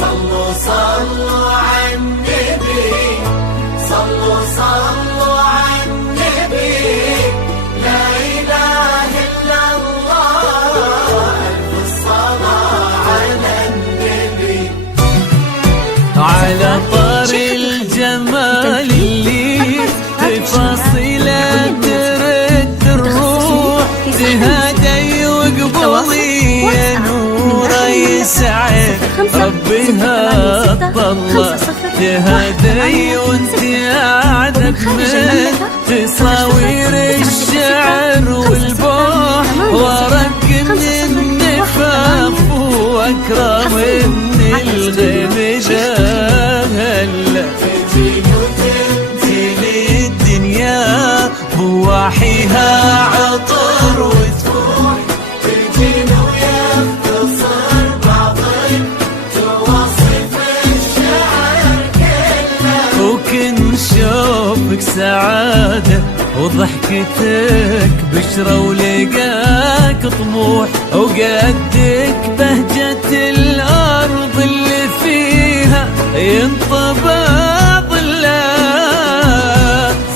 صلوا صلوا على النبي، صلوا صلوا على النبي، لا إله إلا الله، ألف الصلاة على النبي. على طار الجمال اللي تفاصيله ترد الروح، تهادي وقبولي يا نوره يسعد ربها طلع، تهادي وانت اعذب من تصاوير الشعر والبوح، وارق من النفاف واكرم من الغيم جهل. تجي الدنيا بواحيها عطر وتفوح، تجينا ويختصر بعضك توصف الشعر كله، وكن شوفك سعادة وضحكتك بشرة ولقاك طموح، وقدك بهجة الأرض اللي فيها ينطبع ظلها.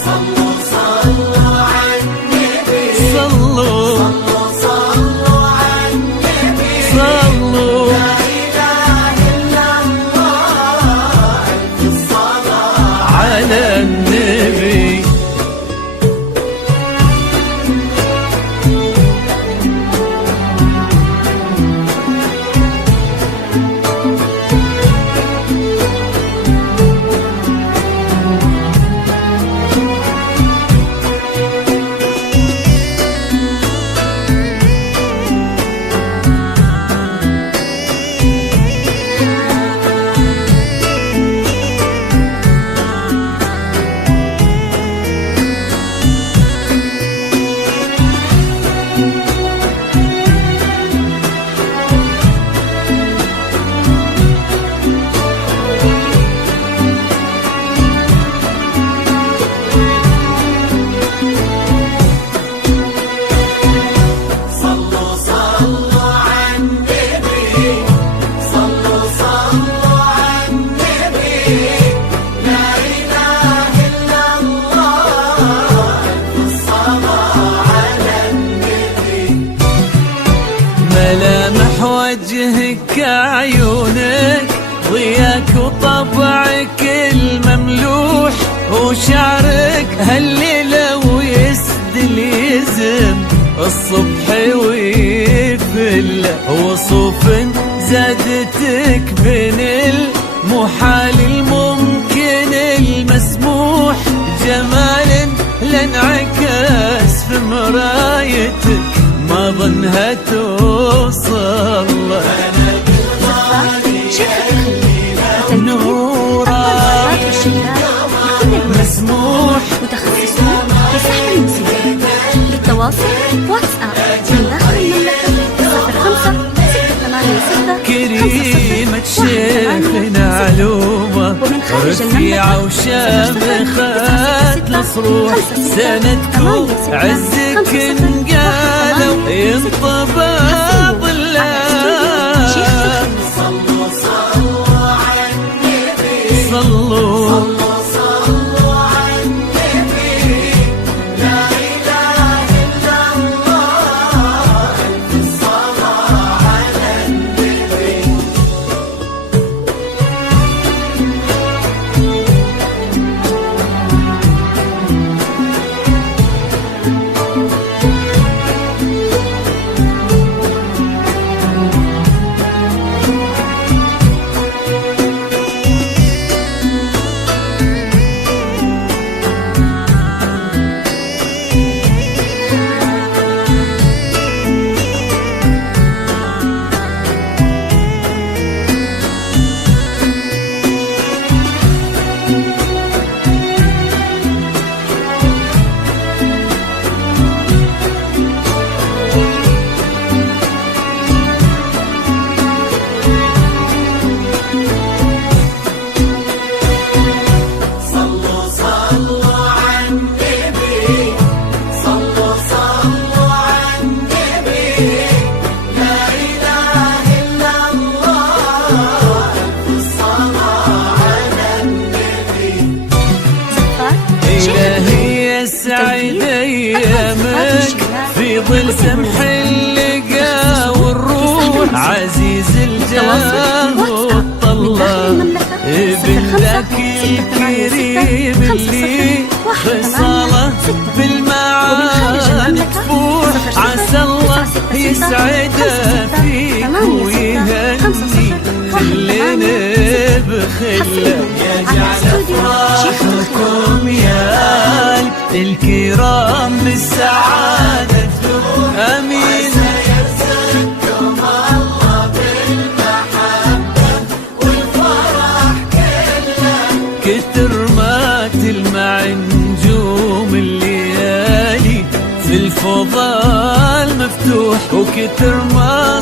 صلوا صلوا على النبي، صلوا صلوا صلوا على النبي، صلوا لا إله إلا الله، ألف الصلاة على النبي. صلوا صلوا على النبي، صلوا صلوا على النبي، لا إله إلا الله، ألف الصلاة على النبي. ملامح وجهك عيونك ضياك وطبعك المملوح، وشعرك هالليلة ويسدل يزم الصبح ويفل، وصوف زادتك بين المحال الممكن المسموح، جمال لانعكس في مرايتك ما ظنها توصل. أنا بالغالي شركة نورا مسموح متخصصون في سحب الموسيقى. للتواصل واتساب من داخل المملكة 05 686 كريمة شيخنا علومة ومن خارج رفيعة المملكة وشامخات نصروح، سندكم عزك انقالوا ينطبع ظلها. صلوا صلوا على النبي، صلوا صلوا صلوا على النبي، لا إله إلا الله، ألف الصلاة على النبي. طلسم سمح اللقا والروح عزيز الجاه والطلة ابن ذاك الكريم اللي خصاله بالمعاني تفوح عسى الله يسعده فيك ويهني خلينا بخله يا جعفركم يا الكرام بالسعادة امين يرزقكم الله بالمحبة والفرح كله كتر ما تلمع نجوم الليالي في الفضاء المفتوح وكتر ما